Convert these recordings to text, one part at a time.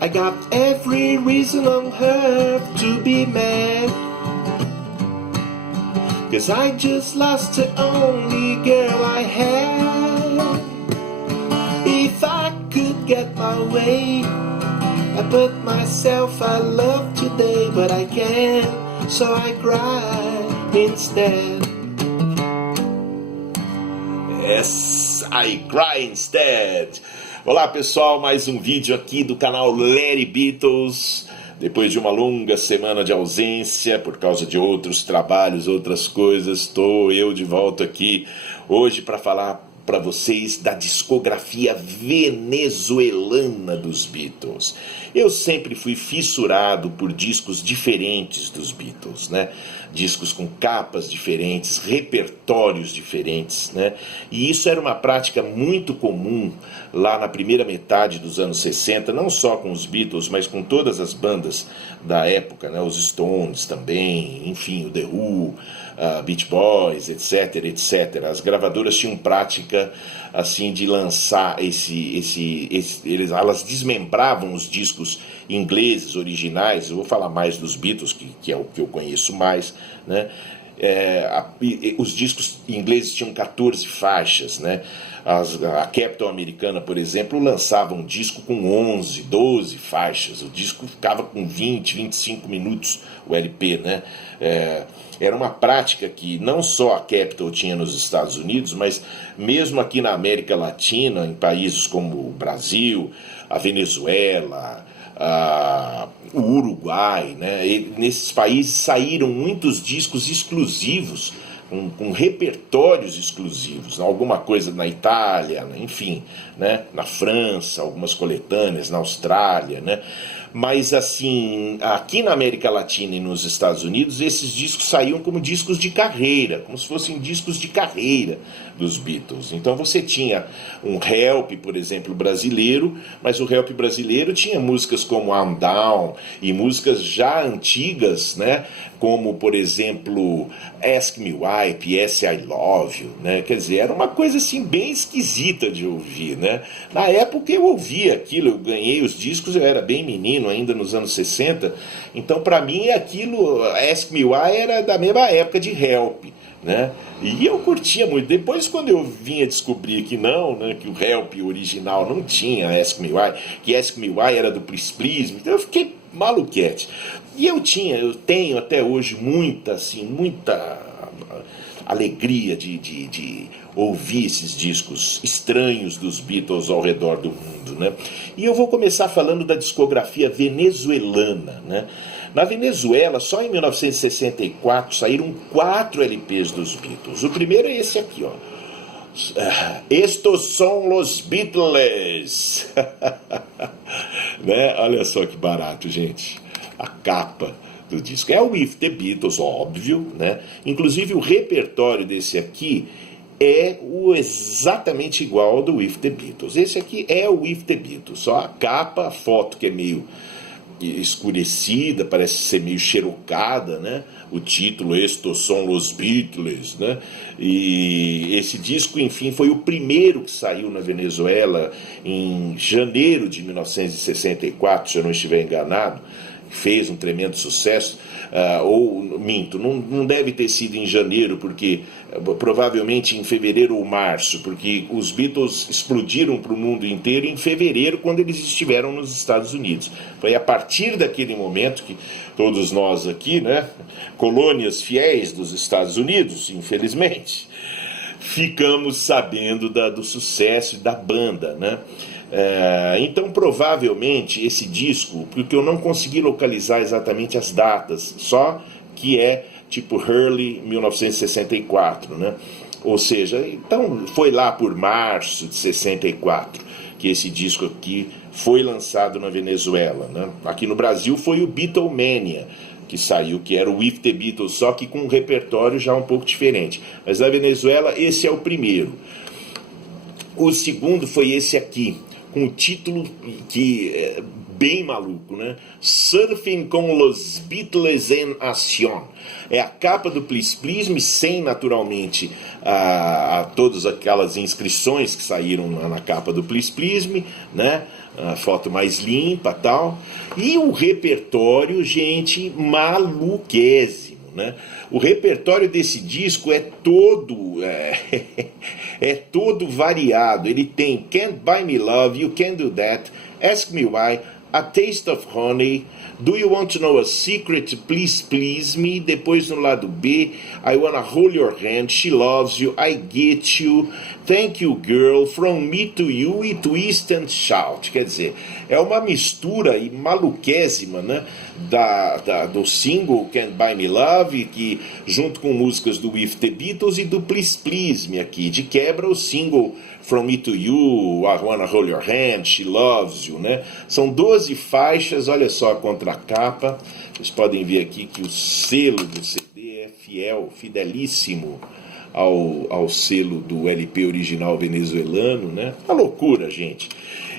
I got every reason on earth to be mad, 'cause I just lost the only girl I had. If I could get my way, I put myself I love today, but I can't, so I cry instead. Yes, I cry instead. Olá pessoal, mais um vídeo aqui do canal Larry Beatles. Depois de uma longa semana de ausência, por causa de outros trabalhos, outras coisas, estou eu de volta aqui hoje para falar para vocês da discografia venezuelana dos Beatles. Eu sempre fui fissurado por discos diferentes dos Beatles, né? Discos com capas diferentes, repertórios diferentes, né? E isso era uma prática muito comum lá na primeira metade dos anos 60, não só com os Beatles, mas com todas as bandas da época, né? Os Stones também, enfim, o The Who, Beach Boys, etc, etc. As gravadoras tinham prática assim de lançar elas desmembravam os discos ingleses originais. Eu vou falar mais dos Beatles, que é o que eu conheço mais, né? Os discos ingleses tinham 14 faixas, né? A Capitol americana, por exemplo, lançava um disco com 11, 12 faixas. O disco ficava com 20, 25 minutos, o LP, né? Era uma prática que não só a Capitol tinha nos Estados Unidos, mas mesmo aqui na América Latina, em países como o Brasil, a Venezuela, o Uruguai, né? Nesses países saíram muitos discos exclusivos, com repertórios exclusivos, alguma coisa na Itália, enfim, né? Na França, algumas coletâneas, na Austrália, né? Mas assim, aqui na América Latina e nos Estados Unidos, esses discos saíam como discos de carreira, como se fossem discos de carreira dos Beatles. Então você tinha um Help, por exemplo, brasileiro, mas o Help brasileiro tinha músicas como I'm Down e músicas já antigas, né? Como, por exemplo, Ask Me Why, P.S. I Love You, né? Quer dizer, era uma coisa assim bem esquisita de ouvir, né? Na época eu ouvia aquilo, eu ganhei os discos, eu era bem menino ainda nos anos 60, então para mim aquilo, Ask Me Why, era da mesma época de Help, né? E eu curtia muito. Depois, quando eu vinha descobrir que não, né, que o Help original não tinha Ask Me Why, que Ask Me Why era do Please Please, então eu fiquei maluquete. E eu tenho até hoje muita alegria de ouvir esses discos estranhos dos Beatles ao redor do mundo, né? E eu vou começar falando da discografia venezuelana, né? Na Venezuela, só em 1964 saíram 4 LPs dos Beatles. O primeiro é esse aqui, ó. Estos son los Beatles. Né? Olha só que barato, gente. A capa do disco é o With the Beatles, óbvio, né? Inclusive o repertório desse aqui é exatamente igual ao do With the Beatles. Esse aqui é o With the Beatles, só a capa, a foto que é meio escurecida, parece ser meio xerocada, né? O título, Estos son los Beatles, né? E esse disco, enfim, foi o primeiro que saiu na Venezuela em janeiro de 1964, se eu não estiver enganado. Fez um tremendo sucesso, ou minto, não deve ter sido em janeiro, porque provavelmente em fevereiro ou março, porque os Beatles explodiram para o mundo inteiro em fevereiro, quando eles estiveram nos Estados Unidos. Foi a partir daquele momento que todos nós aqui, né, colônias fiéis dos Estados Unidos, infelizmente, ficamos sabendo do sucesso da banda, né? Então provavelmente esse disco, porque eu não consegui localizar exatamente as datas, só que é tipo Hurley 1964, né? Ou seja, então foi lá por março de 64 que esse disco aqui foi lançado na Venezuela, né? Aqui no Brasil foi o Beatlemania que saiu, que era o With the Beatles, só que com um repertório já um pouco diferente. Mas na Venezuela esse é o primeiro. O segundo foi esse aqui, com o título que bem maluco, né? Surfing com los Beatles en Action. É a capa do Please Please Me, sem naturalmente a todas aquelas inscrições que saíram na capa do Please Please Me, né? A foto mais limpa e tal. E o repertório, gente, maluquésimo, né? O repertório desse disco é todo é todo variado. Ele tem Can't Buy Me Love, You Can Do That, Ask Me Why, A Taste of Honey, Do You Want to Know a Secret, Please Please Me. Depois no lado B, I Wanna Hold Your Hand, She Loves You, I Get You, Thank You Girl, From Me to You e Twist and Shout. Quer dizer, é uma mistura e maluquésima, né, do single Can't Buy Me Love, que junto com músicas do With the Beatles e do Please Please Me aqui. De quebra o single From Me to You, I Wanna Hold Your Hand, She Loves You, né? São 12 faixas, olha só a contracapa. Vocês podem ver aqui que o selo do CD é fidelíssimo ao selo do LP original venezuelano, né? Uma loucura, gente.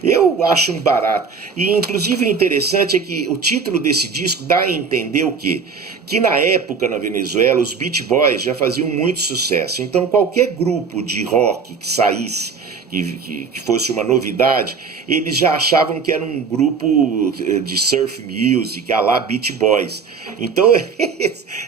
Eu acho um barato. E inclusive o interessante é que o título desse disco dá a entender o quê? Que na época na Venezuela os Beach Boys já faziam muito sucesso. Então qualquer grupo de rock que saísse, que fosse uma novidade, eles já achavam que era um grupo de surf music, a lá Beach Boys. Então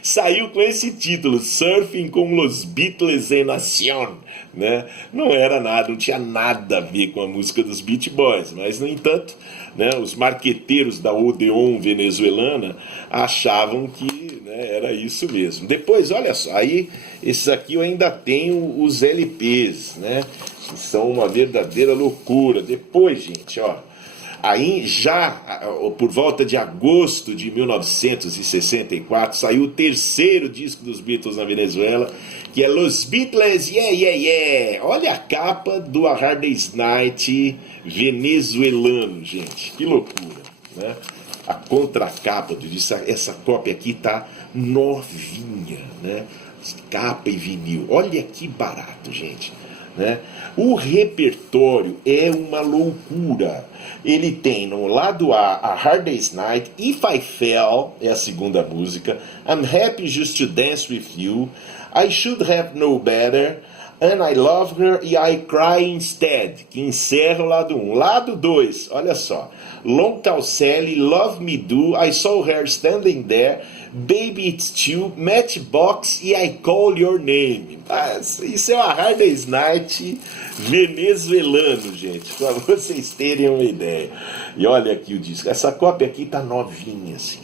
saiu com esse título, Surfing com los Beatles en Action, né? Não era nada, não tinha nada a ver com a música dos Beach Boys, mas no entanto, né, os marqueteiros da Odeon venezuelana achavam que, né, era isso mesmo. Depois, olha só, aí esses aqui eu ainda tenho os LPs, né? São uma verdadeira loucura. Depois, gente, ó, aí já por volta de agosto de 1964 saiu o terceiro disco dos Beatles na Venezuela, que é Los Beatles Yeah Yeah Yeah. Olha a capa do A Hard Day's Night venezuelano, gente, que loucura, né? A contracapa do disco, essa cópia aqui tá novinha, né? Capa e vinil, olha que barato, gente, né? O repertório é uma loucura. Ele tem no lado A Hard Day's Night, If I Fell é a segunda música, I'm Happy Just to Dance With You, I Should Have Known Better, And I Love Her e I Cry Instead, que encerra o lado 1. Lado 2, olha só, Long Tall Sally, Love Me Do, I Saw Her Standing There, Baby It's True, Matchbox e I Call Your Name. Isso é uma Hard Day's Night venezuelano, gente, para vocês terem uma ideia. E olha aqui o disco, essa cópia aqui tá novinha, assim,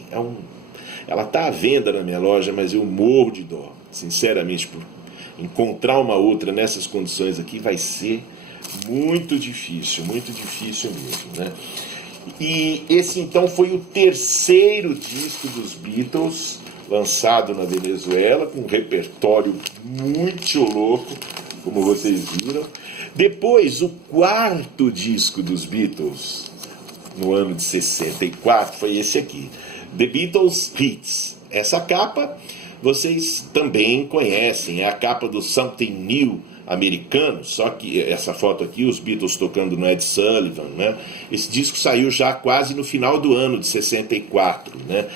ela tá à venda na minha loja, mas eu morro de dó, sinceramente, por encontrar uma outra nessas condições aqui vai ser muito difícil mesmo, né? E esse então foi o terceiro disco dos Beatles lançado na Venezuela, com um repertório muito louco, como vocês viram. Depois, o quarto disco dos Beatles, no ano de 64, foi esse aqui, The Beatles Hits. Essa capa vocês também conhecem, é a capa do Something New americano, só que essa foto aqui, os Beatles tocando no Ed Sullivan, né? Esse disco saiu já quase no final do ano de 64, né?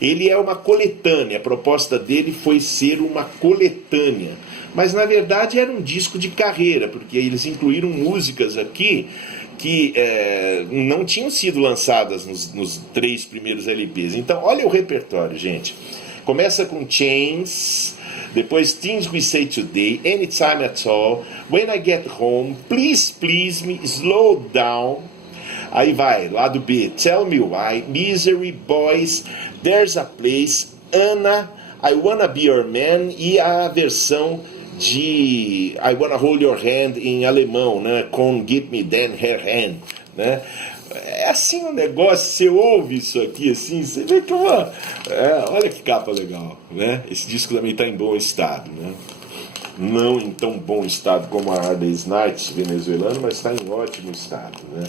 Ele é uma coletânea, a proposta dele foi ser uma coletânea, mas na verdade era um disco de carreira, porque eles incluíram músicas aqui que não tinham sido lançadas nos 3 primeiros LPs. Então olha o repertório, gente. Começa com Chains, depois Things We Say Today, Anytime at All, When I Get Home, Please Please Me, Slow Down. Aí vai, lado B, Tell Me Why, Misery, Boys, There's a Place, Anna, I Wanna Be Your Man e a versão de I Wanna Hold Your Hand em alemão, né? Com Give Me Then Her Hand, né? É assim um negócio, você ouve isso aqui assim, você vê que olha que capa legal, né? Esse disco também está em bom estado, né? Não em tão bom estado como a Hard Day's Night venezuelano, mas está em ótimo estado, né?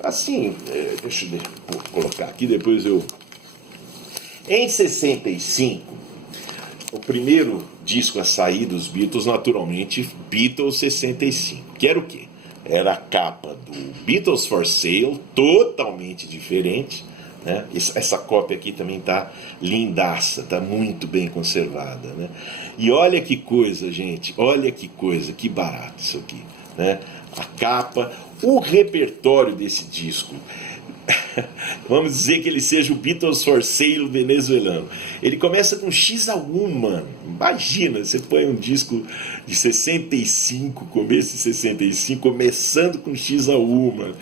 Assim, deixa eu colocar aqui, depois eu... Em 65, o primeiro disco a sair dos Beatles, naturalmente, Beatles 65, que era o quê? era a capa do Beatles for Sale, totalmente diferente, né? Essa cópia aqui também tá lindaça, tá muito bem conservada, né? E olha que coisa, gente, olha que coisa, que barato isso aqui, né? A capa, o repertório desse disco. Vamos dizer que ele seja o Beatles for Sale venezuelano. Ele começa com She's a Woman. Imagina, você põe um disco de 65, começo de 65, começando com She's a Woman.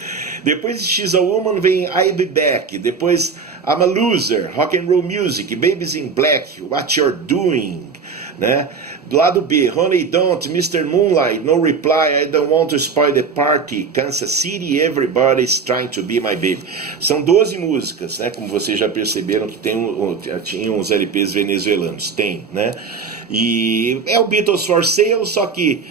Depois de She's a Woman vem I'll Be Back. Depois I'm a Loser, Rock and Roll Music, Babies in Black, What You're Doing, né? Do lado B, Honey Don't, Mr. Moonlight, No Reply, I Don't Want to Spoil the Party, Kansas City, Everybody's Trying to Be My Baby. São 12 músicas, né? Como vocês já perceberam que tinham uns LPs venezuelanos. Tem, né? E é o Beatles for Sale, só que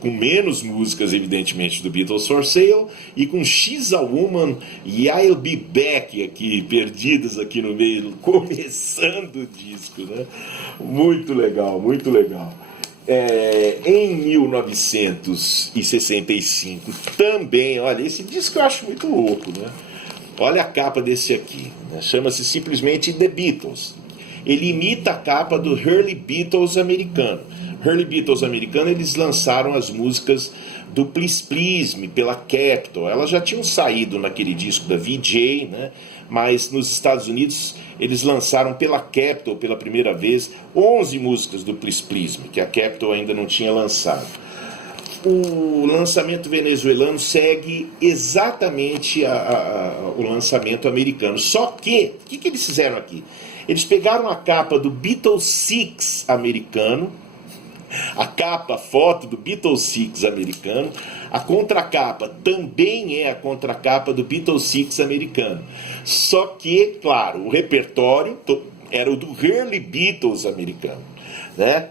com menos músicas, evidentemente, do Beatles for Sale, e com She's a Woman e I'll Be Back aqui, perdidas aqui no meio, começando o disco, né? Muito legal, muito legal. Em 1965 também, olha, esse disco eu acho muito louco, né? Olha a capa desse aqui, né? Chama-se simplesmente The Beatles. Ele imita a capa do Early Beatles americano. Early Beatles americano, eles lançaram as músicas do Please Please Me pela Capitol. Elas já tinham saído naquele disco da VJ, né? Mas nos Estados Unidos eles lançaram pela Capitol pela primeira vez 11 músicas do Please Please Me, que a Capitol ainda não tinha lançado. O lançamento venezuelano segue exatamente o lançamento americano. Só que, o que eles fizeram aqui? Eles pegaram a capa do Beatles Six americano, a capa, foto do Beatles Six americano, a contracapa também é a contracapa do Beatles Six americano. Só que, claro, o repertório era o do Early Beatles americano, né?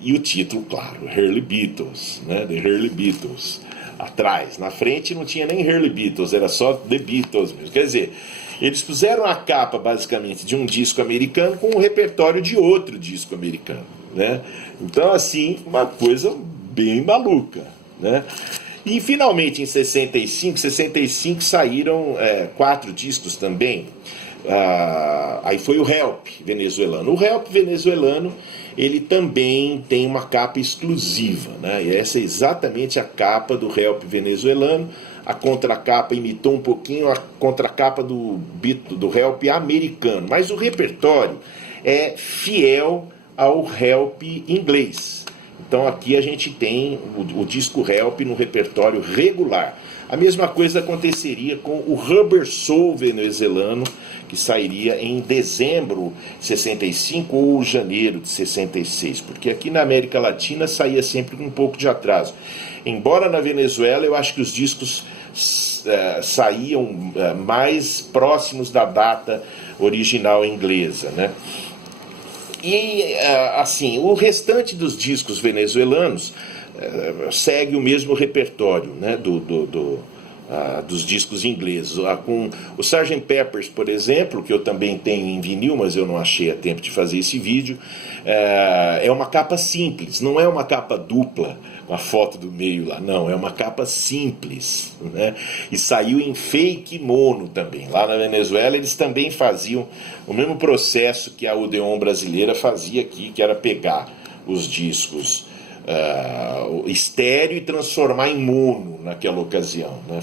E o título, claro, Early Beatles, né? The Early Beatles. Atrás, na frente não tinha nem Early Beatles, era só The Beatles mesmo. Quer dizer, eles puseram a capa basicamente de um disco americano com o repertório de outro disco americano, né? Então, assim, uma coisa bem maluca, né? E finalmente em 65 saíram 4 discos também. Aí foi o Help venezuelano. O Help venezuelano, ele também tem uma capa exclusiva, né? E essa é exatamente a capa do Help venezuelano. A contracapa imitou um pouquinho a contracapa do Help americano, mas o repertório é fiel ao Help inglês. Então aqui a gente tem o disco Help no repertório regular. A mesma coisa aconteceria com o Rubber Soul venezuelano, que sairia em dezembro de 65 ou janeiro de 66, porque aqui na América Latina saía sempre com um pouco de atraso. Embora na Venezuela eu acho que os discos saíam mais próximos da data original inglesa, né? E assim, o restante dos discos venezuelanos segue o mesmo repertório, né, dos discos ingleses. Com o Sgt. Peppers, por exemplo, que eu também tenho em vinil, mas eu não achei a tempo de fazer esse vídeo, é uma capa simples, não é uma capa dupla com a foto do meio lá, não, é uma capa simples, né? E saiu em fake mono também. Lá na Venezuela eles também faziam o mesmo processo que a Odeon brasileira fazia aqui, que era pegar os discos estéreo e transformar em mono naquela ocasião, né?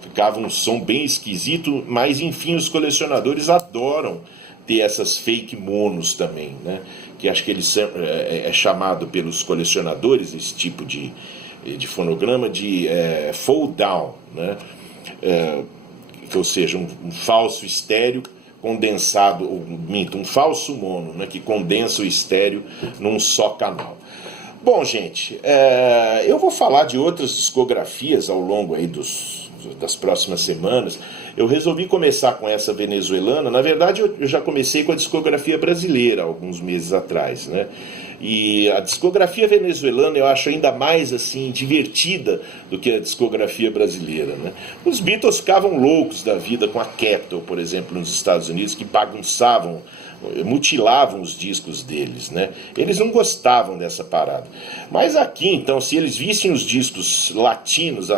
Ficava um som bem esquisito, mas enfim, os colecionadores adoram ter essas fake monos também, né? Que acho que eles é chamado pelos colecionadores, esse tipo de fonograma, de fold down, né? Ou seja, um falso estéreo condensado, um falso mono, né? Que condensa o estéreo num só canal. Bom, gente, eu vou falar de outras discografias ao longo aí dos das próximas semanas, eu resolvi começar com essa venezuelana. Na verdade, eu já comecei com a discografia brasileira alguns meses atrás, né? E a discografia venezuelana eu acho ainda mais assim divertida do que a discografia brasileira, né? Os Beatles ficavam loucos da vida com a Capitol, por exemplo, nos Estados Unidos, que bagunçavam, mutilavam os discos deles, né? Eles não gostavam dessa parada. Mas aqui, então, se eles vissem os discos latinos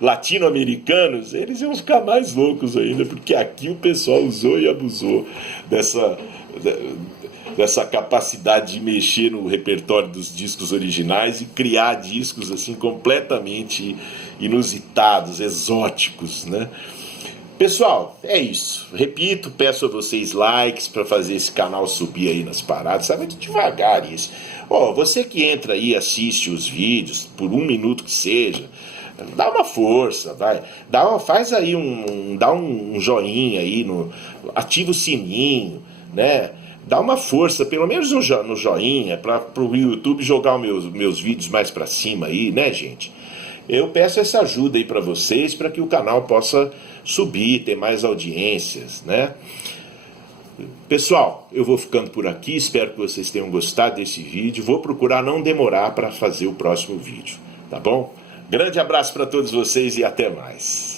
latino-americanos, eles iam ficar mais loucos ainda, porque aqui o pessoal usou e abusou dessa capacidade de mexer no repertório dos discos originais e criar discos assim completamente inusitados, exóticos, né? Pessoal, é isso. Repito, peço a vocês likes para fazer esse canal subir aí nas paradas. Sabe, muito devagar isso. Você que entra aí e assiste os vídeos, por 1 minuto que seja, dá uma força, vai. Faz aí dá um joinha aí, ativa o sininho, né? Dá uma força, pelo menos no joinha, para o YouTube jogar os meus vídeos mais para cima aí, né, gente? Eu peço essa ajuda aí para vocês, para que o canal possa subir, ter mais audiências, né? Pessoal, eu vou ficando por aqui, espero que vocês tenham gostado desse vídeo. Vou procurar não demorar para fazer o próximo vídeo, tá bom? Grande abraço para todos vocês e até mais.